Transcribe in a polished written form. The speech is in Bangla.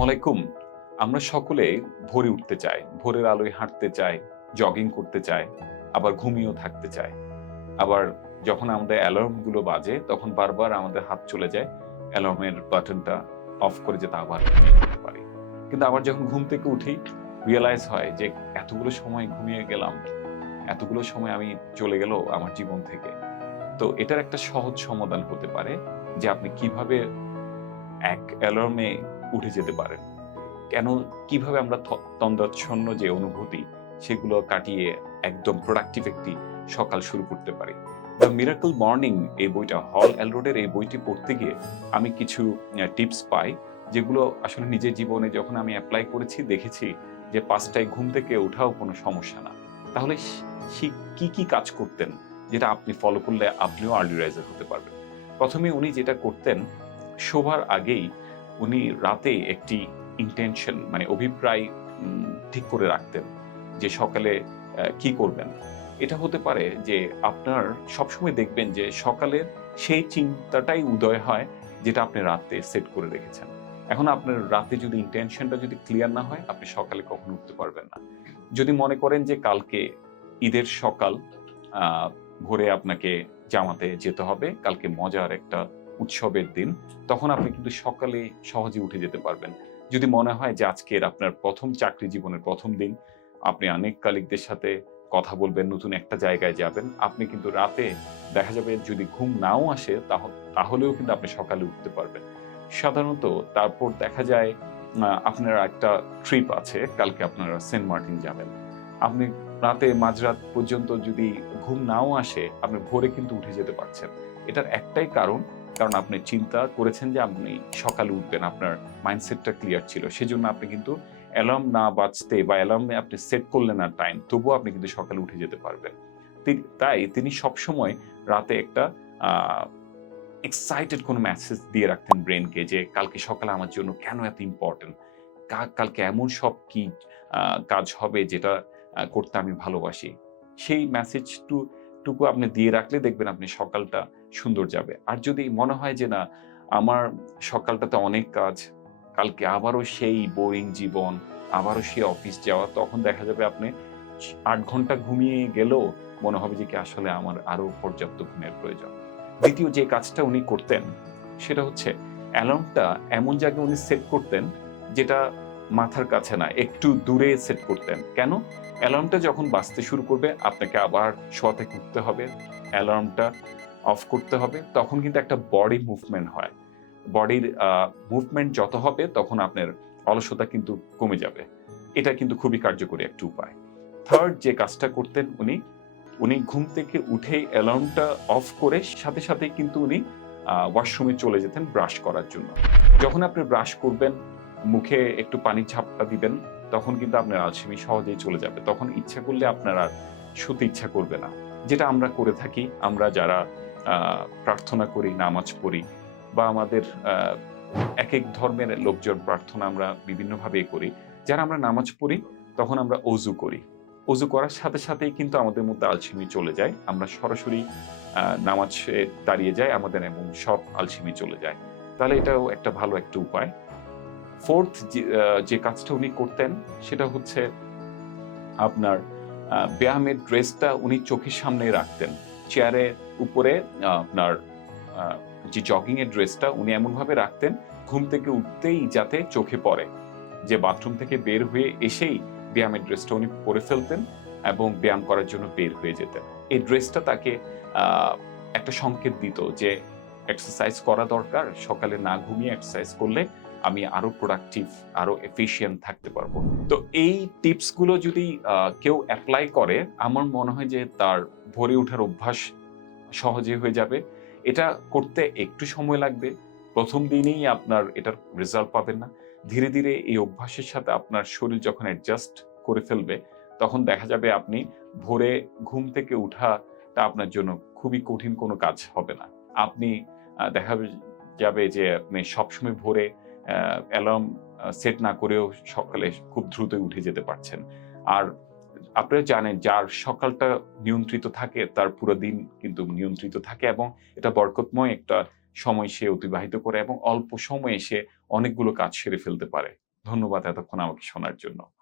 আসসালামু আলাইকুম। আমরা সকলে ভোরে উঠতে চাই। ভোরের আলোয় হাঁটতে চাই, জগিং করতে চাই, আবার ঘুমিয়েও থাকতে চাই। আবার যখন আমাদের অ্যালার্ম গুলো বাজে, তখন বারবার আমাদের হাত চলে যায় অ্যালার্মের বাটনটা অফ করে যাতে আবার ঘুমিয়ে যেতে পারি। কিন্তু আবার যখন ঘুম থেকে উঠি, রিয়ালাইজ হয় যে এতগুলো সময় ঘুমিয়ে গেলাম, এতগুলো সময় আমি চলে গেল আমার জীবন থেকে। তো এটার একটা সহজ সমাধান হতে পারে যে আপনি কিভাবে এক অ্যালার্মে উঠে যেতে পারেন। কেন কিভাবে আমরা তন্দ্রাচ্ছন্ন যে অনুভূতি সেগুলো কাটিয়ে একদম প্রোডাক্টিভ একটি সকাল শুরু করতে পারি। দ্য মিরাকল মর্নিং এই বইটা হল এলরোডের এই বইটি পড়তে গিয়ে আমি কিছু টিপস পাই যেগুলো আসলে নিজের জীবনে যখন আমি এপ্লাই করেছি দেখেছি যে ৫ টায় ঘুম থেকে ওঠাও কোনো সমস্যা না। তাহলে কি কাজ করতেন যেটা আপনি ফলো করলে আপনিও আর্লি রাইজার হতে পারবেন? ১ম এ উনি যেটা করতেন শোবার আগেই উনি রাতে একটি ইনটেনশন মানে অভিপ্রায় ঠিক করে রাখতেন যে সকালে কি করবেন। এটা হতে পারে যে আপনার সবসময় দেখবেন যে সকালের সেই চিন্তাটাই উদয় হয় যেটা আপনি রাতে সেট করে রেখেছেন। এখন আপনার রাতে যদি ইনটেনশনটা যদি ক্লিয়ার না হয়, আপনি সকালে কখনো উঠতে পারবেন না। যদি মনে করেন যে কালকে ঈদের সকাল, আ ভোরে আপনাকে জামাতে যেতে হবে, কালকে মজার একটা উৎসবের দিন, তখন আপনি কিন্তু সকালে সহজে উঠে যেতে পারবেন। যদি মনে হয় যে আজকের আপনার ১ম চাকরি জীবনের ১ম দিন, আপনি অনেক কলিগদের সাথে কথা বলবেন, নতুন একটা জায়গায় যাবেন। আপনি কিন্তু রাতে দেখা যাবে যদি ঘুম নাও আসে তাহলেও কিন্তু আপনি সকালে উঠতে পারবেন। সাধারণত তারপর দেখা যায় আপনার একটা ট্রিপ আছে, কালকে আপনারা সেন্ট মার্টিন যাবেন। আপনি রাতে মাঝরাত পর্যন্ত যদি ঘুম নাও আসে, আপনি ভোরে কিন্তু উঠে যেতে পারছেন। এটার একটাই কারণ আপনি চিন্তা করেছেন যে আপনি সকালে উঠবেন। আপনার মাইন্ডসেটটা ক্লিয়ার ছিল। সেজন্য আপনি কিন্তু অ্যালার্ম না বাজতে বা অ্যালার্মে আপনি সেট করলেন না টাইম, তবুও আপনি কিন্তু সকালে উঠে যেতে পারবেন। তাই তিনি সবসময় রাতে একটা আ এক্সাইটেড কোনো মেসেজ দিয়ে রাখতেন ব্রেইনকে যে কালকে সকালে আমার জন্য কেন এত ইম্পোর্টেন্ট? কালকে এমন সব কি আ কাজ হবে যেটা করতে আমি ভালোবাসি। সেই টুকু আপনি দিয়ে রাখলে দেখবেন আপনি সকালটা সুন্দর যাবে। আর যদি মনে হয় যে না আমার সকালটাতে অনেক কাজ, কালকে আবারও সেই বোরিং জীবন, আবারও সেই অফিস যাওয়া, তখন দেখা যাবে আপনি ৮ ঘন্টা ঘুমিয়ে গেলেও মনে হবে যে কি আসলে আমার আরো পর্যাপ্ত ঘুমের প্রয়োজন। ২য় যে কাজটা উনি করতেন সেটা হচ্ছে অ্যালার্মটা এমন জায়গায় উনি সেট করতেন যেটা মাথার কাছে না, একটু দূরে সেট করতেন। কেন? অ্যালার্মটা যখন বাজতে শুরু করবে আপনাকে আবার শোয়া থেকে উঠতে হবে। অ্যালার্মটা অফ করতে হবে। তখন কিন্তু একটা বডি মুভমেন্ট হয়। বডির মুভমেন্ট যত হবে তখন আপনার অলসতা কিন্তু কমে যাবে। এটা কিন্তু খুবই কার্যকরী একটা উপায়। 3rd যে কাজটা করতেন উনি ঘুম থেকে উঠেই অ্যালার্মটা অফ করে সাথেই কিন্তু উনি ওয়াশরুমে চলে যেতেন ব্রাশ করার জন্য। যখন আপনি ব্রাশ করবেন, মুখে একটু পানির ঝাপটা দিবেন, তখন কিন্তু আপনার আলসেমি সহজেই চলে যাবে। তখন ইচ্ছা করলে আপনার আর শুতে ইচ্ছা করবে না। যেটা আমরা করে থাকি, আমরা যারা আ প্রার্থনা করি, নামাজ পড়ি বা আমাদের একেক ধর্মের লোকজন প্রার্থনা আমরা বিভিন্নভাবে করি। যারা আমরা নামাজ পড়ি, তখন আমরা অজু করি। অজু করার সাথেই কিন্তু আমাদের মধ্যে আলসেমি চলে যায়। আমরা সরাসরি নামাজে দাঁড়িয়ে যাই আমাদের এবং সব আলসেমি চলে যায়। তাহলে এটাও একটা ভালো একটা উপায়। 4th যে কাজটা উনি করতেন সেটা হচ্ছে আপনার ব্যায়ামের ড্রেসটা উনি চোখের সামনেই রাখতেন। চেয়ারের উপরে আপনার আ যে জগিং এর ড্রেসটা উনি এমনভাবে রাখতেন, ঘুম থেকে উঠতেই যাতে চোখে পড়ে। যে বাথরুম থেকে বের হয়ে এসেই ব্যায়ামের ড্রেসটা উনি পরে ফেলতেন এবং ব্যায়াম করার জন্য বের হয়ে যেতেন। এই ড্রেসটা তাকে আ একটা সংকেত দিত যে এক্সারসাইজ করা দরকার। সকালে না ঘুমিয়ে এক্সারসাইজ করলে আমি আরো প্রোডাক্টিভ, আরো এফিশিয়েন্ট থাকতে পারব। তো এই টিপস গুলো যদি কেউ এপ্লাই করে, আমার মনে হয় যে তার ভোরে ওঠার অভ্যাস সহজে হয়ে যাবে। এটা করতে একটু সময় লাগবে। ১ম দিনেই আপনার এটার রেজাল্ট পাবেন না। ধীরে এই অভ্যাসের সাথে আপনার শরীর যখন অ্যাডজাস্ট করে ফেলবে, তখন দেখা যাবে আপনি ভোরে ঘুম থেকে উঠাটা আপনার জন্য খুবই কঠিন কোনো কাজ হবে না। আপনি দেখা যাবে যে আপনি সবসময় ভোরে অ্যালার্ম সেট না করেও সকালে খুব দ্রুতই উঠে যেতে পারছেন। আর আপনারা জানেন যার সকালটা নিয়ন্ত্রিত থাকে তার পুরো দিন কিন্তু নিয়ন্ত্রিত থাকে এবং এটা বরকতময় একটা সময় সে অতিবাহিত করে এবং অল্প সময়ে সে অনেকগুলো কাজ সেরে ফেলতে পারে। ধন্যবাদ এতক্ষণ আমাকে শোনার জন্য।